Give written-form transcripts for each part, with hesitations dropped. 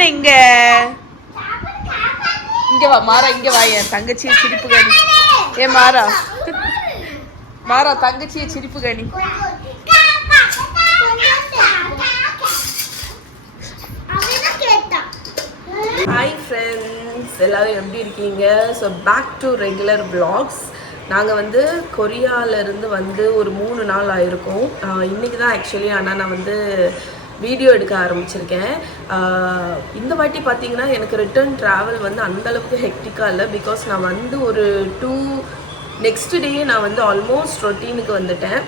தானே இங்க இங்க வா மாறா, இங்க வா. என் தங்கச்சியை சிரிப்பு கணி. ஏ மாறா, மாறா தங்கச்சியை சிரிப்பு கணி. ஹாய் ஃப்ரெண்ட்ஸ், எல்லோரும் எப்படி இருக்கீங்க? So back to regular vlogs. நாங்கள் வந்து கொரியாவிலேருந்து வந்து ஒரு 3 நாள் ஆயிருக்கோம். இன்றைக்கி தான் ஆக்சுவலி ஆனால் நான் வந்து வீடியோ எடுக்க ஆரம்பிச்சிருக்கேன். இந்த வாட்டி பார்த்தீங்கன்னா எனக்கு ரிட்டர்ன் ட்ராவல் வந்து அந்தளவுக்கு ஹெக்டிக்காக இல்லை. பிகாஸ் நான் வந்து ஒரு நெக்ஸ்ட் டே நான் வந்து ஆல்மோஸ்ட் ரொட்டீனுக்கு வந்துட்டேன்.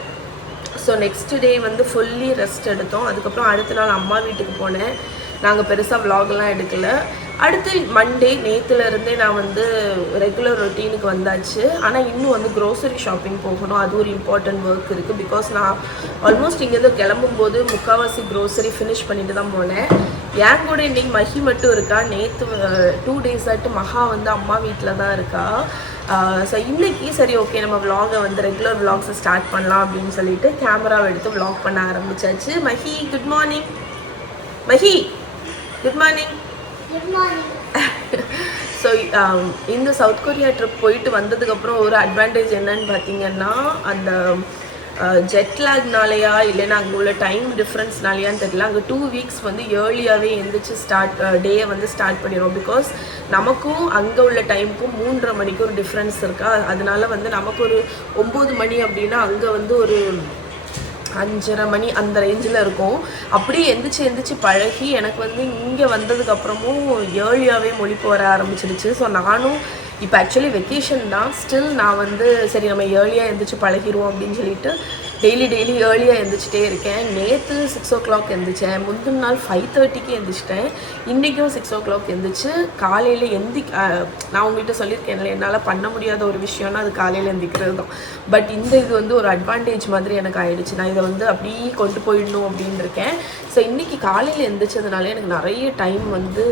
ஸோ நெக்ஸ்ட் டே வந்து ஃபுல்லி ரெஸ்ட் எடுத்தோம். அதுக்கப்புறம் அடுத்த நாள் அம்மா வீட்டுக்கு போனேன். நாங்கள் பெருசாக விலாகெலாம் எடுக்கலை. அடுத்து மண்டே நேற்றுலேருந்தே நான் வந்து ரெகுலர் ரொட்டீனுக்கு வந்தாச்சு. ஆனால் இன்னும் வந்து க்ரோசரி ஷாப்பிங் போகணும். அது ஒரு இம்பார்ட்டன்ட் ஒர்க் இருக்குது. பிகாஸ் நான் ஆல்மோஸ்ட் இங்கேருந்து கிளம்பும்போது முக்கால்வாசி க்ரோசரி ஃபினிஷ் பண்ணிட்டு தான் போனேன். என் கூட இன்றைக்கி மஹி மட்டும் இருக்கா. நேற்று 2 days ஆகிட்டு மஹா வந்து அம்மா வீட்டில் தான் இருக்கா. ஸோ இன்றைக்கி சரி ஓகே நம்ம விலாகை வந்து ரெகுலர் விலாக்ஸை ஸ்டார்ட் பண்ணலாம் அப்படின்னு சொல்லிட்டு கேமராவை எடுத்து விலாக் பண்ண ஆரம்பித்தாச்சு. Mahi good morning. Mahi good morning. So இந்த சவுத் கொரியா ட்ரிப் போயிட்டு வந்ததுக்கப்புறம் ஒரு அட்வான்டேஜ் என்னன்னு பார்த்தீங்கன்னா, அந்த ஜெட்லாக்னாலையா இல்லைன்னா அங்கே உள்ள டைம் டிஃப்ரென்ஸ்னாலையான்னு தெரியல, அங்கே 2 weeks வந்து ஏர்லியாகவே எழுந்திரிச்சு டேயை வந்து ஸ்டார்ட் பண்ணிடுவோம். பிகாஸ் நமக்கும் அங்கே உள்ள டைமுக்கும் 3:30 மணிக்கு ஒரு டிஃப்ரென்ஸ் இருக்கா. அதனால வந்து நமக்கு ஒரு 9 மணி அப்படின்னா அங்கே வந்து ஒரு 5:30 மணி அந்த ரேஞ்சில் இருக்கும். அப்படியே எந்திரிச்சு பழகி எனக்கு வந்து இங்கே வந்ததுக்கப்புறமும் ஏர்லியாகவே மொழிப்பு வர ஆரம்பிச்சிடுச்சு. ஸோ நானும் இப்போ ஆக்சுவலி வெக்கேஷன் தான், ஸ்டில் நான் வந்து சரி நம்ம ஏர்லியாக எழுந்திரிச்சு பழகிடுவோம் அப்படின்னு சொல்லிட்டு டெய்லி ஏர்லியாக எழுந்திரிச்சிட்டே இருக்கேன். நேற்று 6 o'clock எழுந்திரிச்சேன். முந்தின நாள் 5:30க்கு எழுந்திரிச்சிட்டேன். இன்றைக்கும் 6 o'clock எழுந்திரிச்சு காலையில் நான் உங்கள்கிட்ட சொல்லியிருக்கேன்ல, என்னால் பண்ண முடியாத ஒரு விஷயம்னா அது காலையில் எழுந்திரிக்கிறது தான். பட் இந்த இது வந்து ஒரு அட்வான்டேஜ் மாதிரி எனக்கு ஆகிடுச்சு. நான் இதை வந்து அப்படியே கொண்டு போயிடணும் அப்படின்னு இருக்கேன். ஸோ இன்றைக்கி காலையில் எழுந்திரிச்சதுனால எனக்கு நிறைய டைம் வந்து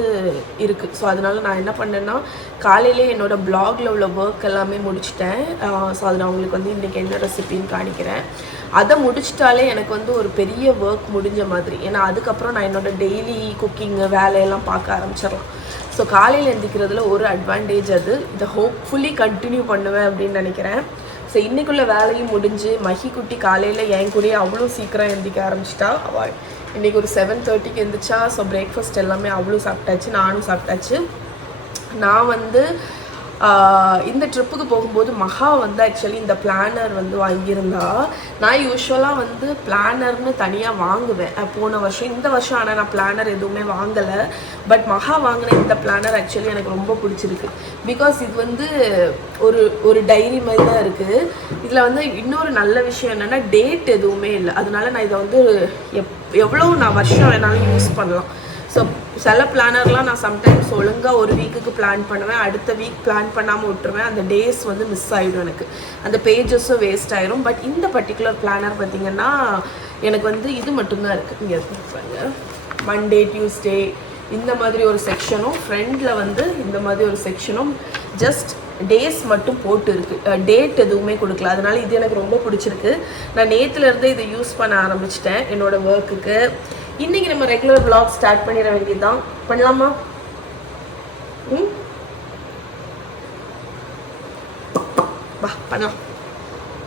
இருக்குது. ஸோ அதனால் நான் என்ன பண்ணேன்னா காலையிலே என்னோடய ப்ளாகில் உள்ள ஒர்க் எல்லாமே முடிச்சிட்டேன். ஸோ அது நான் உங்களுக்கு வந்து இன்றைக்கி என்ன ரெசிபின்னு காணிக்கிறேன். அதை முடிச்சிட்டாலே எனக்கு வந்து ஒரு பெரிய ஒர்க் முடிஞ்ச மாதிரி. ஏன்னா அதுக்கப்புறம் நான் என்னோடய டெய்லி குக்கிங்கு வேலையெல்லாம் பார்க்க ஆரம்பிச்சிடலாம். ஸோ காலையில் எழுந்திக்கிறதுல ஒரு அட்வான்டேஜ் அது. இதை ஹோப்ஃபுல்லி கண்டினியூ பண்ணுவேன் அப்படின்னு நினைக்கிறேன். ஸோ இன்றைக்குள்ள வேலையும் முடிஞ்சு மஹி குட்டி காலையில் என் கூடயே அவ்வளோ சீக்கிரம் எழுந்திக்க ஆரம்பிச்சிட்டா. அவள் இன்றைக்கி ஒரு 7:30க்கு எழுந்திரிச்சா. ஸோ பிரேக்ஃபாஸ்ட் எல்லாமே அவ்வளோ சாப்பிட்டாச்சு, நானும் சாப்பிட்டாச்சு. நான் வந்து இந்த ட்ரிப்புக்கு போகும்போது மஹா வந்து ஆக்சுவலி இந்த பிளானர் வந்து வாங்கியிருந்தா. நான் யூஸ்வலாக வந்து பிளானர்னு தனியாக வாங்குவேன் போன வருஷம். இந்த வருஷம் ஆனால் நான் பிளானர் எதுவுமே வாங்கலை. பட் மஹா வாங்கின இந்த பிளானர் ஆக்சுவலி எனக்கு ரொம்ப பிடிச்சிருக்கு. பிகாஸ் இது வந்து ஒரு டைரி மாதிரி தான் இருக்குது. இதில் வந்து இன்னொரு நல்ல விஷயம் என்னென்னா டேட் எதுவுமே இல்லை. அதனால நான் இதை வந்து எவ்வளோ நான் வருஷம் வேணாலும் யூஸ் பண்ணலாம். ஸோ சில பிளானர்லாம் நான் சம்டைம்ஸ் ஒழுங்காக ஒரு வீக்குக்கு பிளான் பண்ணுவேன், அடுத்த வீக் பிளான் பண்ணாமல் விட்டுருவேன். அந்த டேஸ் வந்து மிஸ் ஆகிடும், எனக்கு அந்த பேஜஸும் வேஸ்ட் ஆகிரும். பட் இந்த பர்டிகுலர் பிளானர் பார்த்திங்கன்னா எனக்கு வந்து இது மட்டும்தான் இருக்குது. இங்கே பாருங்க, மண்டே டியூஸ்டே இந்த மாதிரி ஒரு செக்ஷனும், ஃப்ரெண்டில் வந்து இந்த மாதிரி ஒரு செக்ஷனும், ஜஸ்ட் டேஸ் மட்டும் போட்டு இருக்குது, டேட் எதுவுமே கொடுக்கல. அதனால இது எனக்கு ரொம்ப பிடிச்சிருக்கு. நான் நேற்றுலேருந்தே இதை யூஸ் பண்ண ஆரம்பிச்சிட்டேன் என்னோடய ஒர்க்குக்கு. இன்றைக்கி நம்ம ரெகுலர் விலாக் ஸ்டார்ட் பண்ணிட வேண்டியது தான். பண்ணலாமா? வா பண்ணலாம்.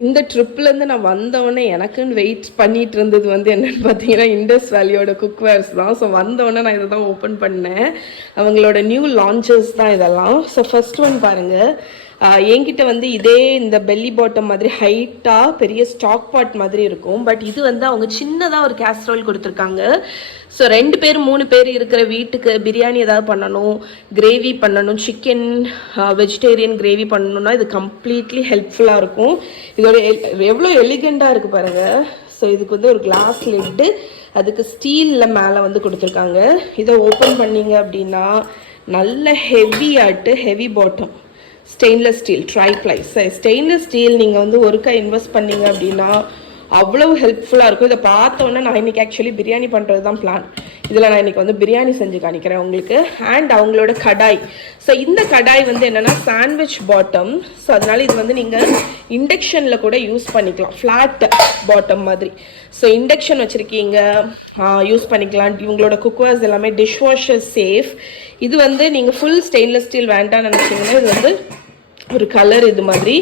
இந்த ட்ரிப்லேருந்து நான் வந்தவொடனே எனக்குன்னு வெயிட் பண்ணிட்டு இருந்தது வந்து என்னென்னு பார்த்தீங்கன்னா இண்டஸ் வேலியோட குக்வேர்ஸ் தான். ஸோ வந்தவொடனே நான் இதை தான் ஓப்பன் பண்ணேன். அவங்களோட நியூ லான்ச்சஸ் தான் இதெல்லாம். ஸோ ஃபர்ஸ்ட் ஒன் பாருங்கள், என்கிட்ட வந்து இதே இந்த பெல்லி பாட்டம் மாதிரி ஹைட்டாக பெரிய ஸ்டாக் பாட் மாதிரி இருக்கும். பட் இது வந்து அவங்க சின்னதாக ஒரு கேஸ்ட்ரோல் கொடுத்துருக்காங்க. ஸோ 2 பேர் 3 பேர் இருக்கிற வீட்டுக்கு பிரியாணி ஏதாவது பண்ணணும், கிரேவி பண்ணணும், சிக்கன் வெஜிடேரியன் கிரேவி பண்ணணும்னா இது கம்ப்ளீட்லி ஹெல்ப்ஃபுல்லாக இருக்கும். இதோட எவ்வளோ எலிகெண்ட்டாக இருக்குது பாருங்கள். ஸோ இதுக்கு வந்து ஒரு கிளாஸ் லிட்டு, அதுக்கு ஸ்டீலில் மேலே வந்து கொடுத்துருக்காங்க. இதை ஓப்பன் பண்ணிங்க அப்படின்னா நல்ல heavy bottom, stainless steel tri-ply. Stainless steel நீங்கள் வந்து ஒருக்கா இன்வெஸ்ட் பண்ணிங்க அப்படின்னா அவ்வளோ ஹெல்ப்ஃபுல்லாக இருக்கும். இதை பார்த்தோன்னே நான் இன்றைக்கி ஆக்சுவலி பிரியாணி பண்ணுறது தான் பிளான். இதில் நான் இன்றைக்கி வந்து பிரியாணி செஞ்சு காணிக்கிறேன் உங்களுக்கு. அண்ட் அவங்களோட கடாய். ஸோ இந்த கடாய் வந்து என்னென்னா சாண்ட்விச் பாட்டம். ஸோ அதனால் இது வந்து நீங்கள் இண்டக்ஷனில் கூட யூஸ் பண்ணிக்கலாம், ஃப்ளாட் பாட்டம் மாதிரி. ஸோ இண்டக்ஷன் வச்சுருக்கீங்க யூஸ் பண்ணிக்கலாம். இவங்களோட குக்வேர்ஸ் எல்லாமே டிஷ் வாஷர் சேஃப். இது வந்து நீங்கள் ஃபுல் ஸ்டெயின்லெஸ் ஸ்டீல் வேண்டாம்னு நினச்சிங்கன்னா இது வந்து ஒரு கலர் இது மாதிரி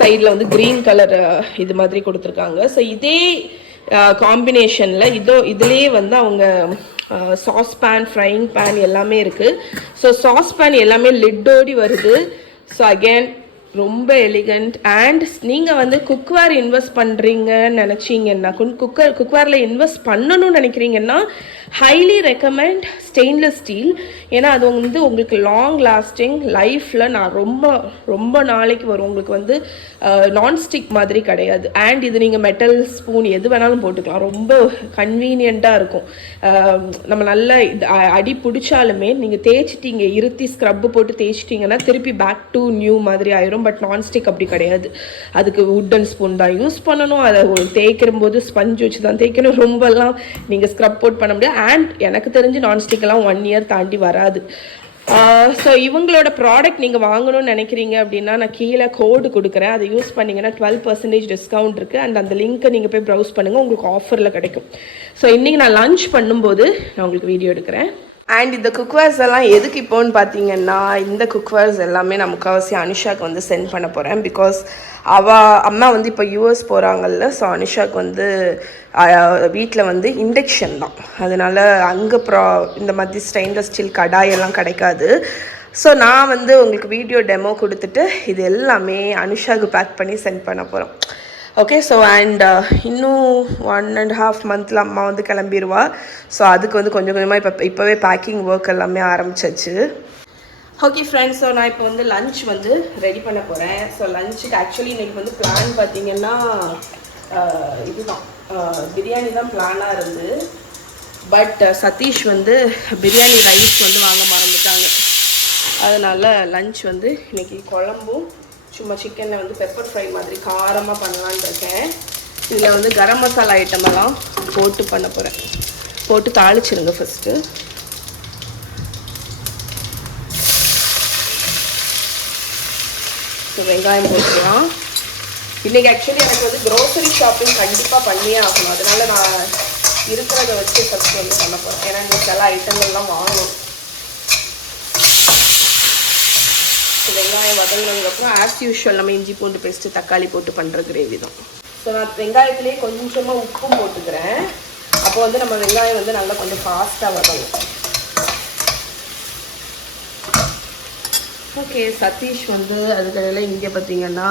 சைடில் வந்து க்ரீன் கலர் இது மாதிரி கொடுத்துருக்காங்க. ஸோ இதே காம்பினேஷனில் இதுலேயே வந்து அவங்க சாஸ் பேன், ஃப்ரைங் பேன் எல்லாமே இருக்குது. ஸோ சாஸ் பேன் எல்லாமே லிட்டோடி வருது. ஸோ அகேன் ரொம்ப எலிகண்ட். அண்ட் நீங்கள் வந்து குக்வேர் இன்வெஸ்ட் பண்ணுறீங்கன்னு நினச்சிங்கன்னா, குக்வேரில் இன்வெஸ்ட் பண்ணணும்னு நினைக்கிறீங்கன்னா ஹைலி ரெக்கமெண்ட் ஸ்டெயின்லெஸ் ஸ்டீல். ஏன்னா அது வந்து உங்களுக்கு லாங் லாஸ்டிங் லைஃப்பில் நான் ரொம்ப நாளைக்கு வரும். உங்களுக்கு வந்து நான்ஸ்டிக் மாதிரி கிடையாது. அண்ட் இது நீங்கள் மெட்டல் ஸ்பூன் எது வேணாலும் போட்டுக்கலாம், ரொம்ப கன்வீனியண்ட்டாக இருக்கும். நம்ம நல்லா அடி பிடிச்சாலுமே நீங்கள் தேய்ச்சிட்டீங்க, இருத்தி ஸ்க்ரப்பு போட்டு தேய்ச்சிட்டிங்கன்னா திருப்பி பேக் டு நியூ மாதிரி ஆயிரும். பட் நான்ஸ்டிக் அப்படி கிடையாது. அதுக்கு வுட்டன் ஸ்பூன் தான் யூஸ் பண்ணணும். அதை தேய்க்கிற போது ஸ்பஞ்ச் வச்சு தான் தேய்க்கணும். ரொம்பலாம் நீங்கள் ஸ்க்ரப் போட் பண்ண முடியாது. அண்ட் எனக்கு தெரிஞ்சு நான்ஸ்டிக்கெல்லாம் 1 இயர் தாண்டி வராது. ஸோ இவங்களோட ப்ராடக்ட் நீங்கள் வாங்கணும்னு நினைக்கிறீங்க அப்படின்னா நான் கீழே கோடு கொடுக்குறேன். அதை யூஸ் பண்ணிங்கன்னா 12% டிஸ்கவுண்ட் இருக்குது. அண்ட் அந்த லிங்க்கை நீங்கள் போய் ப்ரௌஸ் பண்ணுங்கள், உங்களுக்கு ஆஃபரில் கிடைக்கும். ஸோ இன்றைக்கி நான் லன்ச் பண்ணும்போது நான் உங்களுக்கு வீடியோ எடுக்கிறேன். அண்ட் இந்த குக்வேர்ஸ் எல்லாம் எதுக்கு இப்போன்னு பார்த்தீங்கன்னா, இந்த குக்வேர்ஸ் எல்லாமே நான் முக்கால்வாசி அனுஷாக்கு வந்து சென்ட் பண்ண போகிறேன். பிகாஸ் அம்மா வந்து இப்போ யூஎஸ் போகிறாங்கல்ல. ஸோ அனுஷாக்கு வந்து வீட்டில் வந்து இண்டக்ஷன் தான். அதனால் அங்கே இந்த மாதிரி ஸ்டெயின்லெஸ் ஸ்டீல் கடாயெல்லாம் கிடைக்காது. ஸோ நான் வந்து உங்களுக்கு வீடியோ டெமோ கொடுத்துட்டு இது எல்லாமே அனுஷாவுக்கு பேக் பண்ணி சென்ட் பண்ண போகிறோம். ஓகே. ஸோ அண்ட் இன்னும் 1.5 மந்த்தில் அம்மா வந்து கிளம்பிடுவா. ஸோ அதுக்கு வந்து கொஞ்சம் கொஞ்சமாக இப்போவே பேக்கிங் ஒர்க் எல்லாமே ஆரம்பிச்சிச்சு. ஓகே ஃப்ரெண்ட்ஸ், ஸோ நான் இப்போ வந்து லன்ச் வந்து ரெடி பண்ண போகிறேன். ஸோ லன்ச்சுக்கு ஆக்சுவலி இன்றைக்கி வந்து பிளான் பார்த்தீங்கன்னா இதுதான், பிரியாணி தான் பிளானாக இருந்து. பட் சதீஷ் வந்து பிரியாணி ரைஸ் வந்து வாங்க மறந்துட்டாங்க. அதனால் லன்ச் வந்து இன்றைக்கி குழம்பும் சும்மா சிக்கனில் வந்து பெப்பர் ஃப்ரை மாதிரி காரமாக பண்ணலான்னு இருக்கேன். இதில் வந்து கரம் மசாலா ஐட்டமெல்லாம் போட்டு பண்ண போகிறேன். போட்டு தாளிச்சிருங்க ஃபஸ்ட்டு. ஸோ வெங்காயம் போட்டுக்கலாம். இன்றைக்கி ஆக்சுவலி எனக்கு வந்து க்ரோசரி ஷாப்பிங் கண்டிப்பாக பண்ணியே ஆகணும். அதனால் நான் இருக்கிறத வச்சு ஃபஸ்ட்டு வந்து பண்ண போகிறேன். ஏன்னா இந்த சில ஐட்டங்கள்லாம் வாங்கணும். வெங்காயம் வதங்கினதுக்கப்புறம் ஆஸ் யூஷுவல் நம்ம இஞ்சி பூண்டு பேஸ்ட்டு தக்காளி போட்டு பண்ணுற கிரேவி தான். ஸோ நான் வெங்காயத்துலேயே கொஞ்சமாக உப்பும் போட்டுக்கிறேன். அப்போ வந்து நம்ம வெங்காயம் வந்து நல்லா கொஞ்சம் ஃபாஸ்ட்டாக வதங்கும். ஓகே. சதீஷ் வந்து அதுக்கடையில் இங்கே பார்த்தீங்கன்னா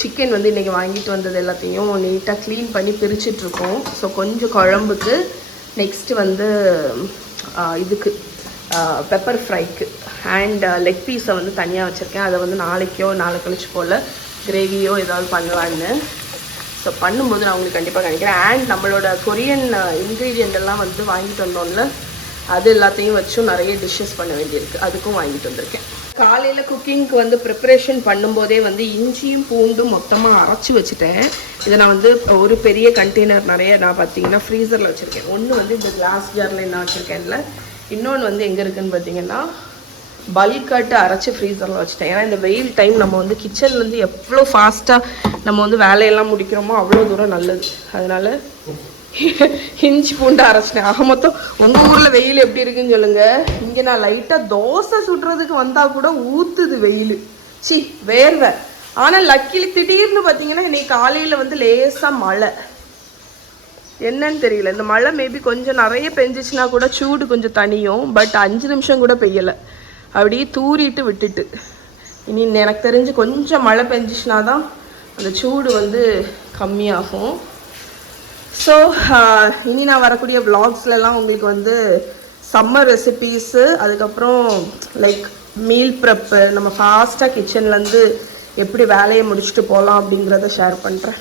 சிக்கன் வந்து இன்றைக்கி வாங்கிட்டு வந்தது எல்லாத்தையும் நீட்டாக க்ளீன் பண்ணி பிரிச்சுட்ருக்கோம். ஸோ கொஞ்சம் குழம்புக்கு, நெக்ஸ்ட்டு வந்து இதுக்கு பெப்பர் ஃப்ரைக்கு அண்ட் லெக் பீஸை வந்து தனியாக வச்சுருக்கேன். அதை வந்து நாளைக்கோ நாளை கழிச்சு போல் கிரேவியோ ஏதாவது பண்ணலான்னு. ஸோ பண்ணும்போது நான் உங்களுக்கு கண்டிப்பாக நினைக்கிறேன். அண்ட் நம்மளோட கொரியன் இன்க்ரீடியண்ட் எல்லாம் வந்து வாங்கிட்டு வந்தோம்ல, அது எல்லாத்தையும் வச்சும் நிறைய டிஷ்ஷஸ் பண்ண வேண்டியிருக்கு. அதுக்கும் வாங்கிட்டு வந்திருக்கேன். காலையில் குக்கிங்க்கு வந்து ப்ரிப்ரேஷன் பண்ணும்போதே வந்து இஞ்சியும் பூண்டும் மொத்தமாக அரைச்சி வச்சுட்டேன். இதை நான் வந்து ஒரு பெரிய கண்டெய்னர் நிறைய நான் பார்த்தீங்கன்னா ஃப்ரீசரில் வச்சுருக்கேன். ஒன்று வந்து இந்த கிளாஸ் ஜாரில் என்ன வச்சுருக்கேன்ல, இன்னொன்று வந்து எங்கே இருக்குதுன்னு பார்த்தீங்கன்னா பல்கட்டு அரைச்சி ஃப்ரீசரில் வச்சுட்டேன். ஏன்னா இந்த வெயில் டைம் நம்ம வந்து கிச்சன்லேருந்து எவ்வளோ ஃபாஸ்ட்டாக நம்ம வந்து வேலையெல்லாம் முடிக்கிறோமோ அவ்வளோ தூரம் நல்லது. அதனால் இஞ்சி பூண்டு அரைச்சிட்டேன். ஆக மொத்தம் உங்கள் ஊரில் வெயில் எப்படி இருக்குன்னு சொல்லுங்கள். இங்கே நான் லைட்டாக தோசை சுடுறதுக்கு வந்தால் கூட ஊற்றுது வெயில், வேர்வை. ஆனால் லக்கிலி திடீர்னு பார்த்தீங்கன்னா இன்னைக்கு காலையில் வந்து லேசாக மழை, என்னன்னு தெரியல. இந்த மழை மேபி கொஞ்சம் நிறைய பெஞ்சிச்சுன்னா கூட சூடு கொஞ்சம் தனியும். பட் 5 நிமிஷம் கூட பெய்யலை, அப்படியே தூரிட்டு விட்டுட்டு. இனி எனக்கு தெரிஞ்சு கொஞ்சம் மழை பெஞ்சிச்சுனா தான் அந்த சூடு வந்து கம்மியாகும். ஸோ இனி நான் வரக்கூடிய விளாக்ஸ்லாம் உங்களுக்கு வந்து சம்மர் ரெசிபீஸு, அதுக்கப்புறம் லைக் மீல் ப்ரெப்பு, நம்ம ஃபாஸ்ட்டாக கிச்சன்லேருந்து எப்படி வேலையை முடிச்சுட்டு போகலாம் அப்படிங்கிறத ஷேர் பண்ணுறேன்.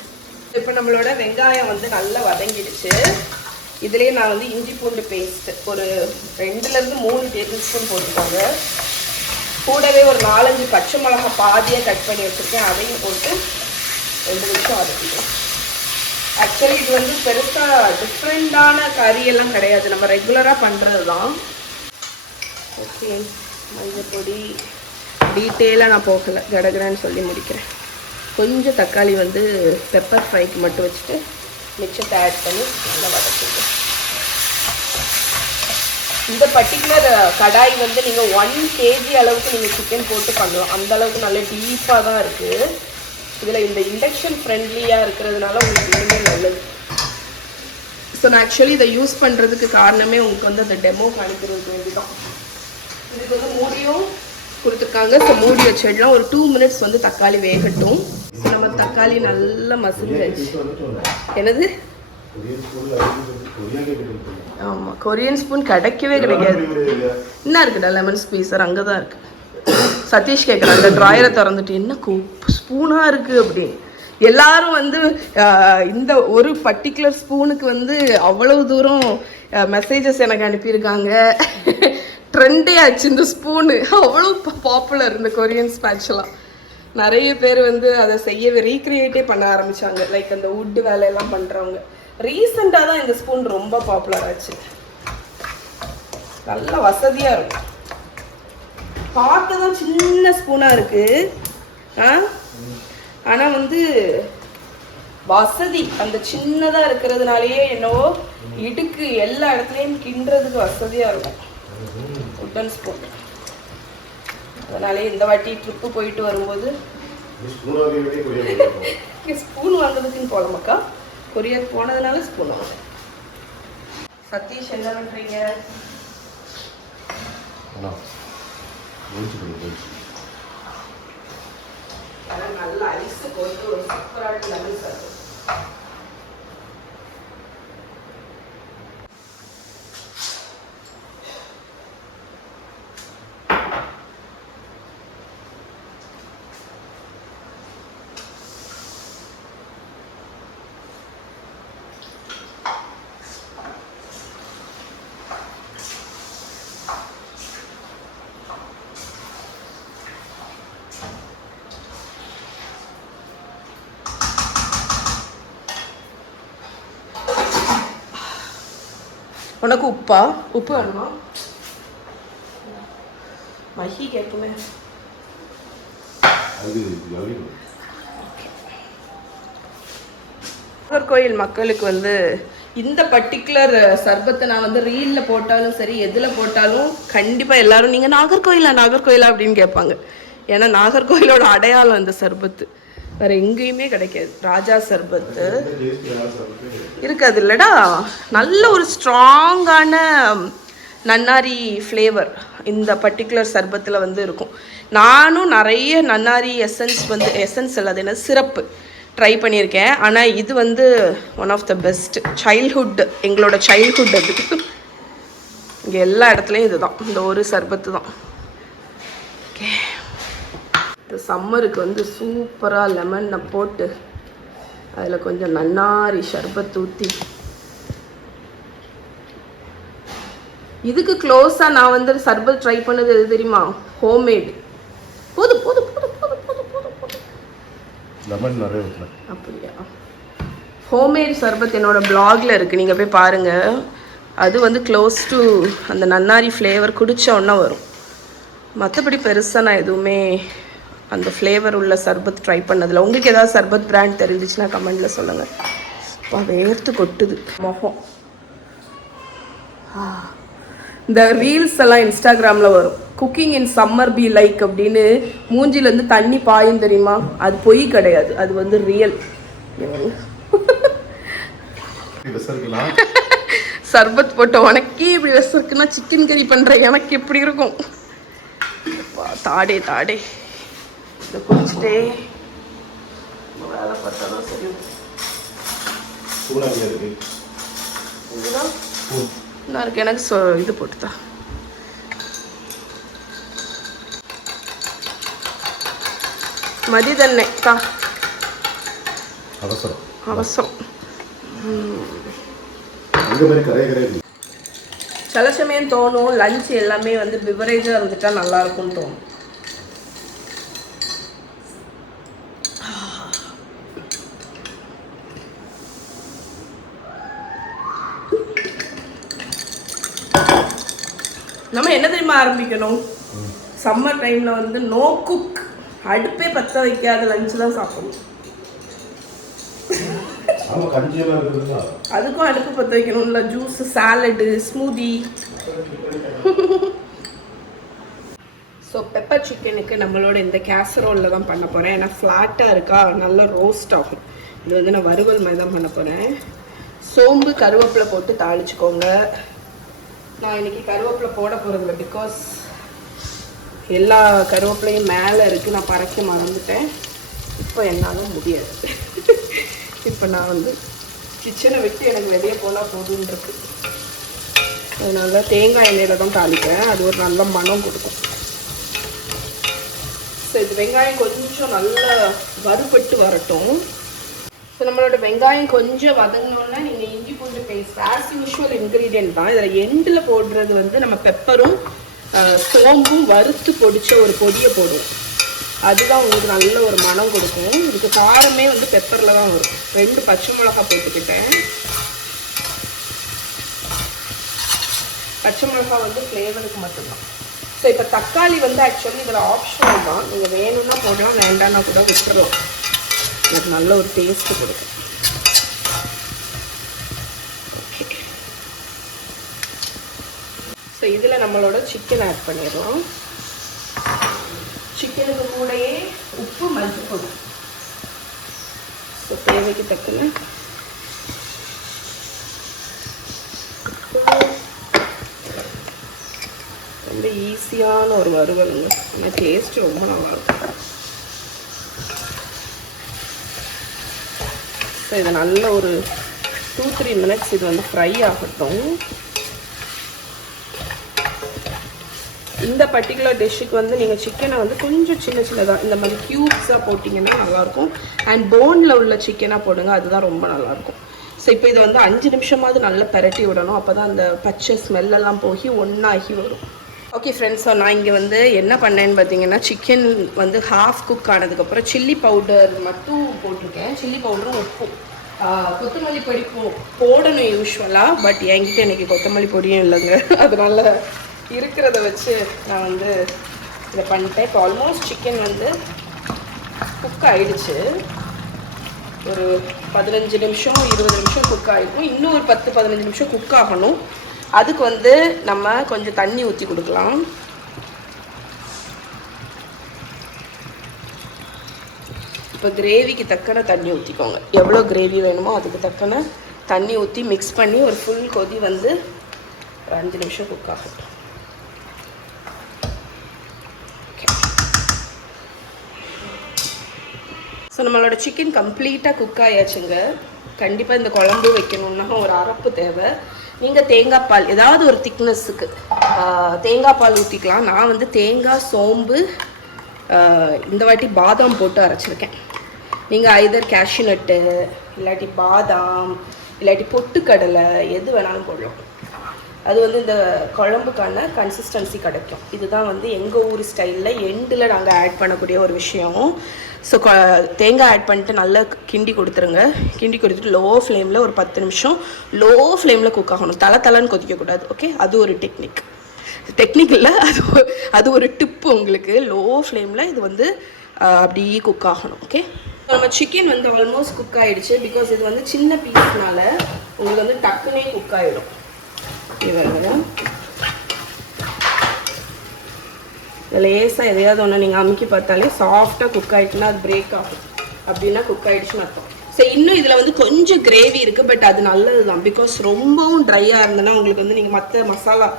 இப்போ நம்மளோட வெங்காயம் வந்து நல்லா வதங்கிடுச்சு. இதுலேயே நான் வந்து இஞ்சி பூண்டு பேஸ்ட்டு ஒரு 2-3 டேபிள் ஸ்பூன் போட்டுக்கோங்க. கூடவே ஒரு 4-5 பச்சை மிளகாய் பாதியாக கட் பண்ணி வச்சுருக்கேன், அதையும் போட்டு 2 நிமிஷம் வதக்கிக்கலாம். ஆக்சுவலி இது வந்து பெருசாக டிஃப்ரெண்டான கறியெல்லாம் கிடையாது, நம்ம ரெகுலராக பண்ணுறது தான். ஓகே, மஞ்சள் பொடி டீட்டெயிலாக நான் போகலை, கடகடன்னு சொல்லி முடிக்கிறேன். கொஞ்சம் தக்காளி வந்து பெப்பர் ஃப்ரைக்கு மட்டும் வச்சுட்டு மிச்சத்தை ஆட் பண்ணி நல்லா வதக்குங்க. இந்த பர்டிகுலர் கடாய் வந்து நீங்கள் 1 kg அளவுக்கு நீங்கள் சிக்கன் போட்டு பண்ணலாம், அந்த அளவுக்கு நல்ல டீப்பாக தான் இருக்குது. இதில் இந்த இண்டக்ஷன் ஃப்ரெண்ட்லியாக இருக்கிறதுனால உங்களுக்கு இன்னுமே நல்லது. ஸோ நான் ஆக்சுவலி இதை யூஸ் பண்ணுறதுக்கு காரணமே உங்களுக்கு வந்து அந்த டெமோ காணிக்கிறதுக்கு வேண்டி தான். இதுக்கு வந்து மூடியும் கொடுத்துருக்காங்க. ஸோ மூடி வச்சிடலாம். ஒரு 2 minutes வந்து தக்காளி வேகட்டும். ஸோ நம்ம தக்காளி நல்லா மசிஞ்சாச்சு. என்னது? ஆமாம், கொரியன் ஸ்பூன் கிடைக்கவே கிடைக்காது. என்ன இருக்குடா லெமன் ஸ்குவீசர் அங்கே தான் இருக்குது. சதீஷ் கேட்குறான், அந்த ட்ராயரை திறந்துட்டு என்ன ஸ்பூனாக இருக்குது அப்படின்னு. எல்லாரும் வந்து இந்த ஒரு பர்டிகுலர் ஸ்பூனுக்கு வந்து அவ்வளவு தூரம் மெசேஜஸ் எனக்கு அனுப்பியிருக்காங்க. ட்ரெண்டே ஆச்சு இந்த ஸ்பூனு, அவ்வளோ பாப்புலர் இந்த கொரியன் ஸ்பேட்ச்லாம். நிறைய பேர் வந்து அதை செய்ய ரீக்ரியேட்டே பண்ண ஆரம்பித்தாங்க. லைக் அந்த வுட்டு வேலையெல்லாம் பண்ணுறவங்க. ரீசெண்டாக தான் இந்த ஸ்பூன் ரொம்ப பாப்புலர் ஆச்சு. நல்ல வசதியாக இருக்கும். பார்க்க தான் சின்ன ஸ்பூனாக இருக்குது, ஆனால் வந்து வசதி அந்த சின்னதாக இருக்கிறதுனாலேயே என்னவோ இடுக்கு எல்லா இடத்துலையும் கிண்டுறதுக்கு வசதியாக இருக்கும் உட்டன் ஸ்பூன். அதனாலே இந்த வாட்டி ட்ரிப்பு போயிட்டு வரும்போது ஸ்பூன் வாங்குறதுக்குன்னு போகலாமாக்கா, கொரியர் போனதுனால ஸ்பூன் வாங்க. சதீஷ் என்ன பண்ணுறீங்க? நல்ல ஐஸ் போட்டு ஒரு சூப்பரான லெமன் சாப்பிடு. உனக்கு உப்பா? உப்பு வேணுமா? மஹி கேட்குமே. நாகர்கோயில் மக்களுக்கு வந்து இந்த பர்டிகுலர் சர்பத்தை நான் வந்து ரீலில் போட்டாலும் சரி எதில் போட்டாலும் கண்டிப்பாக எல்லாரும் நீங்கள் நாகர்கோயிலா அப்படின்னு கேட்பாங்க. ஏன்னா நாகர்கோயிலோட அடையாளம் இந்த சர்பத்து, வேறு எங்கேயுமே கிடைக்காது. ராஜா சர்பத்து இருக்காது இல்லடா. நல்ல ஒரு ஸ்ட்ராங்கான நன்னாரி ஃப்ளேவர் இந்த பர்டிகுலர் சர்பத்தில் வந்து இருக்கும். நானும் நிறைய நன்னாரி எசன்ஸ் இல்லை, அது என்ன சிரப்பு ட்ரை பண்ணியிருக்கேன். ஆனால் இது வந்து ஒன் ஆஃப் த பெஸ்ட். எங்களோட சைல்ட்ஹுட் அது. இங்கே எல்லா இடத்துலையும் இதுதான், இந்த ஒரு சர்பத்து தான். ஓகே, இந்த சம்மருக்கு வந்து சூப்பராக லெமனை போட்டு அதில் கொஞ்சம் நன்னாரி ஷர்பத் ஊற்றி, இதுக்கு க்ளோஸாக நான் வந்து சர்பத் ட்ரை பண்ணது எது தெரியுமா? ஹோம்மேடு. போதும் போதும் போதும் போதும் போதும் போதும் போதும் லெமன் நிறைய ஊற்றலாம். அப்படியா? ஹோம்மேட் சர்பத் என்னோட பிளாகில் இருக்குது, நீங்கள் போய் பாருங்கள். அது வந்து க்ளோஸ் டு அந்த நன்னாரி ஃப்ளேவர் குடித்தோன்னா வரும். மற்றபடி பெருசாக நான் எதுவுமே அந்த ஃப்ளேவர் உள்ள சர்பத் ட்ரை பண்ணதில்லை. உங்களுக்கு ஏதாவது சர்பத் பிராண்ட் தெரிஞ்சிச்சுன்னா கமெண்டில் சொல்லுங்கள். அப்போ வேர்த்து கொட்டுது முகம். இந்த ரீல்ஸ் எல்லாம் இன்ஸ்டாகிராமில் வரும், cooking in summer be like அப்படின்னு. மூஞ்சிலேருந்து தண்ணி பாயும் தெரியுமா? அது பொய் கிடையாது, அது வந்து ரியல். சர்பத் போட்ட உனக்கே இப்படி விசருக்குன்னா சிக்கன் கறி பண்ணுற எனக்கு எப்படி இருக்கும்? தாடே தாடே இதை குடிச்சிட்டே வேலை பார்த்தா தான் சரி. இதுதான் நான் இருக்கு, எனக்கு இது போட்டுதா. மதி தண்ணே தா, அவசரம் அவசரம். சில சமயம் தோணும் லஞ்ச் எல்லாமே வந்து பிவரேஜாக இருந்துட்டா நல்லா இருக்கும்னு தோணும். நம்ம என்ன தெரியுமா ஆரம்பிக்கணும், சம்மர் டைமில் வந்து நோ குக், அடுப்பே பற்ற வைக்காத லஞ்சு தான் சாப்பிடணும். அதுக்கும் அடுப்பு பற்ற வைக்கணும்ல, juice, salad, smoothie. So pepper சிக்கனுக்கு நம்மளோட இந்த கேசரோலில் தான் பண்ண போகிறேன். ஏன்னா ஃப்ளாட்டாக இருக்கா, நல்லா ரோஸ்ட் ஆகும். இது வந்து நான் வறுவல் மாதிரி தான் பண்ண போகிறேன். சோம்பு கருவேப்பிலை போட்டு தாளிச்சுக்கோங்க. நான் இன்றைக்கி கருவேப்பிலை போட போகிறதில்ல, பிகாஸ் எல்லா கருவேப்பிலையும் மேலே இருக்குது. நான் பறக்க மறந்துட்டேன். இப்போ என்னாலும் முடியாது. இப்போ நான் வந்து கிச்சனை விட்டு எனக்கு வெளியே போனால் போதுன்னு இருக்கு. அதனால தேங்காய் எண்ணெயில் தான் தாளிக்கிறேன். அது ஒரு நல்ல மனம் கொடுக்கும். ஸோ இது வெங்காயம் கொஞ்சம் நல்லா வறுபட்டு வரட்டும். ஸோ நம்மளோட வெங்காயம் கொஞ்சம் வதங்கினோன்னா நீங்கள் இஞ்சி பூண்டு பேஸ்ட் ஆஸ் யூஷுவல் இன்க்ரீடியன்ட் தான். இதில் எண்டில் போடுறது வந்து நம்ம பெப்பரும் சோம்பும் வறுத்து பொடிச்ச ஒரு பொடியை போடுவோம். அதுதான் உங்களுக்கு நல்ல ஒரு மனம் கொடுக்கும். இதுக்கு காரமே வந்து பெப்பரில் தான் வரும். 2 பச்சை மிளகா போட்டுக்கிட்டேன். பச்சை மிளகா வந்து ஃப்ளேவருக்கு மட்டும்தான். ஸோ இப்போ தக்காளி வந்து ஆக்சுவலி இதில் ஆப்ஷனல் தான். நீங்கள் வேணும்னா போடலாம், வேண்டாம்னா கூட விட்டுறோம். எனக்கு நல்ல ஒரு டேஸ்ட்டு கொடுக்கும். ஓகே, ஸோ இதில் நம்மளோட சிக்கன் ஆட் பண்ணிடுறோம். சிக்கனுக்கு கூடயே உப்பு, மஞ்சள் பொடி, ஸோ தேவைக்கு தக்கன ரொம்ப ஈஸியான ஒரு வறுவலுங்க. ஆனால் டேஸ்ட் ரொம்ப நல்லாயிருக்கும். ஸோ இது நல்ல ஒரு 2-3 மினிட்ஸ் இது வந்து ஃப்ரை ஆகட்டும். இந்த பர்டிகுலர் டிஷ்ஷுக்கு வந்து நீங்கள் சிக்கனை வந்து கொஞ்சம் சின்ன சின்னதாக இந்த மாதிரி க்யூப்ஸாக போட்டிங்கன்னா நல்லாயிருக்கும். அண்ட் போனில் உள்ள சிக்கனாக போடுங்க, அதுதான் ரொம்ப நல்லாயிருக்கும். ஸோ இப்போ இதை வந்து 5 நிமிஷமாவது நல்லா பரட்டி விடணும். அப்போ தான் அந்த பச்சை ஸ்மெல்லெல்லாம் போய் ஒன்றாகி வரும். ஓகே ஃப்ரெண்ட்ஸ், ஸோ நான் இங்கே வந்து என்ன பண்ணேன்னு பார்த்தீங்கன்னா, சிக்கன் வந்து ஹாஃப் குக் ஆனதுக்கப்புறம் சில்லி பவுடர் மட்டும் போட்டிருக்கேன். சில்லி பவுடரும் உப்பும், கொத்தமல்லி பொடி போடணும் யூஸ்வலாக. பட் என்கிட்ட இன்றைக்கி கொத்தமல்லி பொடியும் இல்லைங்க. அதனால் இருக்கிறத வச்சு நான் வந்து இதை பண்ணிட்டேன். இப்போ ஆல்மோஸ்ட் சிக்கன் வந்து குக் ஆகிடுச்சு. ஒரு 15 நிமிஷம் 20 நிமிஷம் குக் ஆகிருக்கும். இன்னும் ஒரு 10-15 நிமிஷம் குக் ஆகணும். அதுக்கு வந்து நம்ம கொஞ்சம் தண்ணி ஊற்றி கொடுக்கலாம். இப்போ கிரேவிக்கு தக்கன தண்ணி ஊற்றிக்கோங்க. எவ்வளோ கிரேவி வேணுமோ அதுக்கு தக்கன தண்ணி ஊற்றி மிக்ஸ் பண்ணி ஒரு ஃபுல் கொதி வந்து ஒரு 5 நிமிஷம் குக் ஆகட்டும். ஸோ நம்மளோட சிக்கன் கம்ப்ளீட்டாக குக் ஆயாச்சுங்க. கண்டிப்பாக இந்த குழம்பு வைக்கணுன்னா ஒரு அரப்பு தேவை. நீங்கள் தேங்காய் பால் ஏதாவது ஒரு திக்னஸுக்கு தேங்காய் பால் ஊற்றிக்கலாம். நான் வந்து தேங்காய், சோம்பு, இந்த வாட்டி பாதாம் போட்டு அரைச்சிருக்கேன். நீங்கள் ஐதர் கேஷ்யூ நட்டு, இல்லாட்டி பாதாம், இல்லாட்டி பொட்டுக்கடலை, எது வேணாலும் போடலாம். அது வந்து இந்த குழம்புக்கான கன்சிஸ்டன்சி கிடைக்கும். இதுதான் வந்து எங்கள் ஊர் ஸ்டைலில் எண்டில் நாங்கள் ஆட் பண்ணக்கூடிய ஒரு விஷயம். ஸோ தேங்காய் ஆட் பண்ணிட்டு நல்லா கிண்டி கொடுத்துருங்க. கிண்டி கொடுத்துட்டு லோ ஃப்ளேமில் ஒரு 10 நிமிஷம் லோ ஃப்ளேமில் குக் ஆகணும். தலைன்னு கொதிக்கக்கூடாது. ஓகே, அது ஒரு டெக்னிக் இல்லை, அது ஒரு டிப்பு உங்களுக்கு. லோ ஃப்ளேமில் இது வந்து அப்படியே குக் ஆகணும். ஓகே, நம்ம சிக்கன் வந்து ஆல்மோஸ்ட் குக் ஆகிடுச்சு. பிகாஸ் இது வந்து சின்ன பீஸ்னால உங்களுக்கு வந்து டக்குனே குக் ஆகிடும். லேசாக எதையாவது ஒன்று நீங்கள் அமுக்கி பார்த்தாலே சாஃப்டாக குக் ஆகிடுச்சுன்னா அது பிரேக் ஆகும். அப்படின்னா குக் ஆகிடுச்சுன்னு அர்த்தம். ஸோ இன்னும் இதில் வந்து கொஞ்சம் கிரேவி இருக்குது. பட் அது நல்லது தான். பிகாஸ் ரொம்பவும் ட்ரையாக இருந்ததுன்னா உங்களுக்கு வந்து நீங்கள் மற்ற மசாலா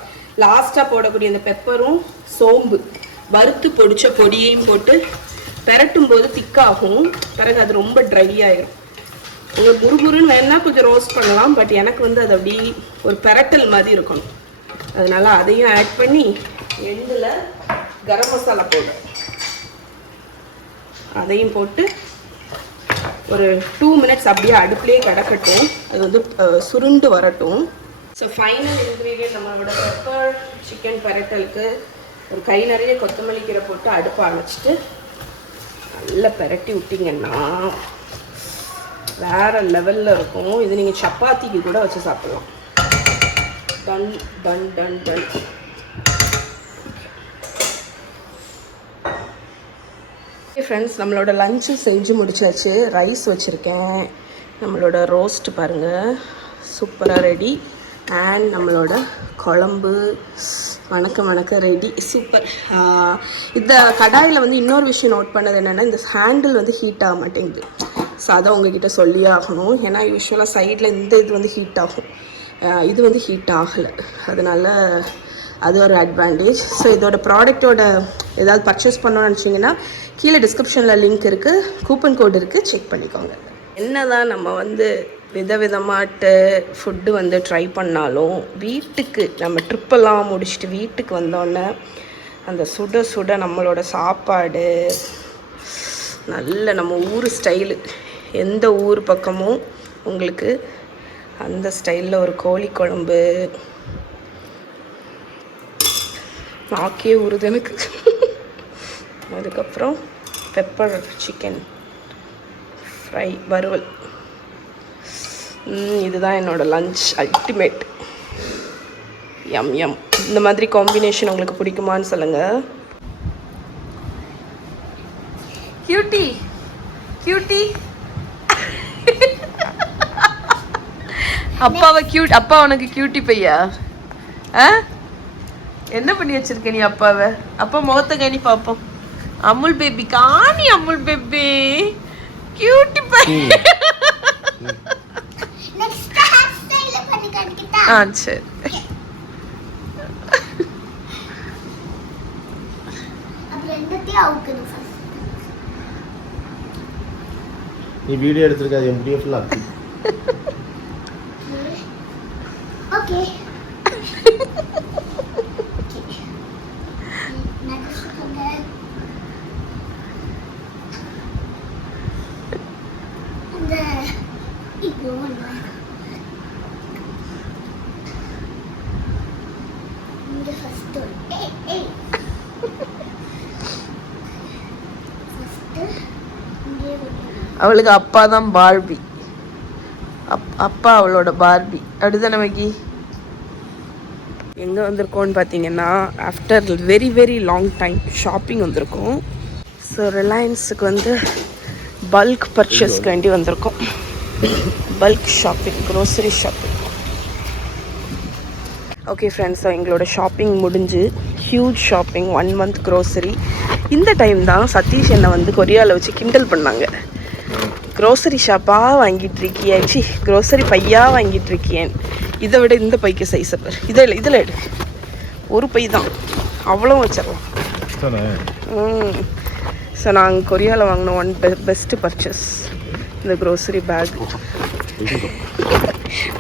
லாஸ்ட்டாக போடக்கூடிய இந்த பெப்பரும் சோம்பு வறுத்து பொடிச்ச பொடியையும் போட்டு பெரட்டும் போது திக்காகும். பிறகு அது ரொம்ப ட்ரை ஆகிடும். உங்களுக்கு முறுமுறுன்னு வேணா கொஞ்சம் ரோஸ்ட் பண்ணலாம். பட் எனக்கு வந்து அது அப்படி ஒரு பெரட்டல் மாதிரி இருக்கணும். அதனால அதையும் ஆட் பண்ணி எண்டில் கரம் மசாலா பவுடர் அதையும் போட்டு ஒரு 2 மினிட்ஸ் அப்படியே அடுப்புலேயே கிடக்கட்டும். அது வந்து சுருண்டு வரட்டும். ஸோ ஃபைனல் இன்க்ரீடியன்ட் நம்மளோட பெப்பர் சிக்கன் பெரட்டலுக்கு ஒரு கை நிறைய கொத்தமல்லி கீரை போட்டு அடுப்பை அணைச்சிட்டு நல்லா பெரட்டி விட்டிங்கன்னா வேறு லெவலில் இருக்கும். இது நீங்கள் சப்பாத்திக்கு கூட வச்சு சாப்பிட்லாம். Done done done done. Friends, நம்மளோட லஞ்சு செஞ்சு முடிச்சாச்சு. ரைஸ் வச்சுருக்கேன். நம்மளோட ரோஸ்ட் பாருங்கள், சூப்பராக ரெடி. அண்ட் நம்மளோட குழம்பு வணக்க ரெடி, சூப்பர். இந்த கடாயில் வந்து இன்னொரு விஷயம் நோட் பண்ணது என்னென்னா, இந்த ஹேண்டில் வந்து ஹீட் ஆக மாட்டேங்குது. ஸோ அதை உங்ககிட்ட சொல்லியே ஆகணும். ஏன்னா யூஸ்வலாக சைடில் இந்த இது வந்து ஹீட் ஆகும், இது வந்து ஹீட் ஆகலை. அதனால் அது ஒரு அட்வான்டேஜ். ஸோ இதோட ப்ராடக்டோட ஏதாவது பர்ச்சேஸ் பண்ணணும்னு நினச்சிங்கன்னா கீழே டிஸ்கிரிப்ஷனில் லிங்க் இருக்குது, கூப்பன் கோட் இருக்குது, செக் பண்ணிக்கோங்க. என்ன தான் நம்ம வந்து விதவிதமாட்டு ஃபுட்டு வந்து ட்ரை பண்ணாலும் வீட்டுக்கு நம்ம ட்ரிப்பெல்லாம் முடிச்சுட்டு வீட்டுக்கு வந்தோடனே அந்த சுட சுட நம்மளோட சாப்பாடு நல்ல நம்ம ஊர் ஸ்டைலு, எந்த ஊர் பக்கமும் உங்களுக்கு அந்த ஸ்டைலில் ஒரு கோழி குழம்பு நாக்கே ஊறுது எனக்கு. அதுக்கப்புறம் பெப்பர் சிக்கன் ஃப்ரை, வறுவல். இதுதான் என்னோடய லஞ்ச் அல்டிமேட். யம் யம். இந்த மாதிரி காம்பினேஷன் உங்களுக்கு பிடிக்குமான்னு சொல்லுங்கள். கியூட்டி கியூட்டி அப்பாவை கியூட், அப்பா உனக்கு கியூட்டி பையா? என்ன பண்ணி வச்சிருக்க நீ அப்பாவை? அப்பா முகத்தை கனி பார்ப்போம். அமுல் பேபி காணி, அமுல் பேபி கியூட்டி பை. சரி. நீ வீடியோ எடுத்துருக்காது முடிய ஃபுல்லா. ஓகே. அவளுக்கு அப்பா தான் பார்பி, அப்பா அவளோட பார்பி. அப்படிதான் நமக்கு எங்கே வந்திருக்கோன்னு பார்த்தீங்கன்னா, after very very long time shopping வந்திருக்கோம். ஸோ ரிலையன்ஸுக்கு வந்து பல்க் பர்ச்சேஸ்க்கு வேண்டி வந்திருக்கோம். Bulk shopping, grocery shopping. Okay friends, எங்களோட ஷாப்பிங் முடிஞ்சு ஹியூஜ் ஷாப்பிங், 1 month க்ரோசரி. இந்த டைம் தான் சதீஷ் என்னை வந்து கொரியாவில் வச்சு கிண்டல் பண்ணாங்க. க்ரோசரி ஷாப்பாக வாங்கிட்டு இருக்கியாச்சு, க்ரோசரி பையாக வாங்கிட்டு இருக்கியேன். இதை விட இந்த பைக்கு சைஸை பேர் இதில் எடு, ஒரு பை தான், அவ்வளோ வச்சிடலாம். ஸோ நாங்கள் கொரியாவில் வாங்கின பெஸ்ட்டு பர்ச்சேஸ் இந்த க்ரோசரி பேக்.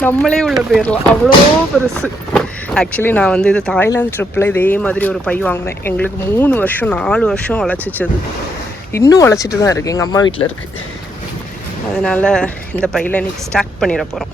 நம்மளே உள்ள போயிடலாம், அவ்வளோ பெருசு. ஆக்சுவலி நான் வந்து இது தாய்லாந்து ட்ரிப்பில் இதே மாதிரி ஒரு பை வாங்கினேன். எங்களுக்கு 3 வருஷம் 4 வருஷம் உழைச்சிச்சது, இன்னும் உழைச்சிட்டு தான் இருக்குது, எங்கள் அம்மா வீட்டில் இருக்குது. அதனால் இந்த பையில் இன்றைக்கி ஸ்டாக் பண்ணிட போகிறோம்.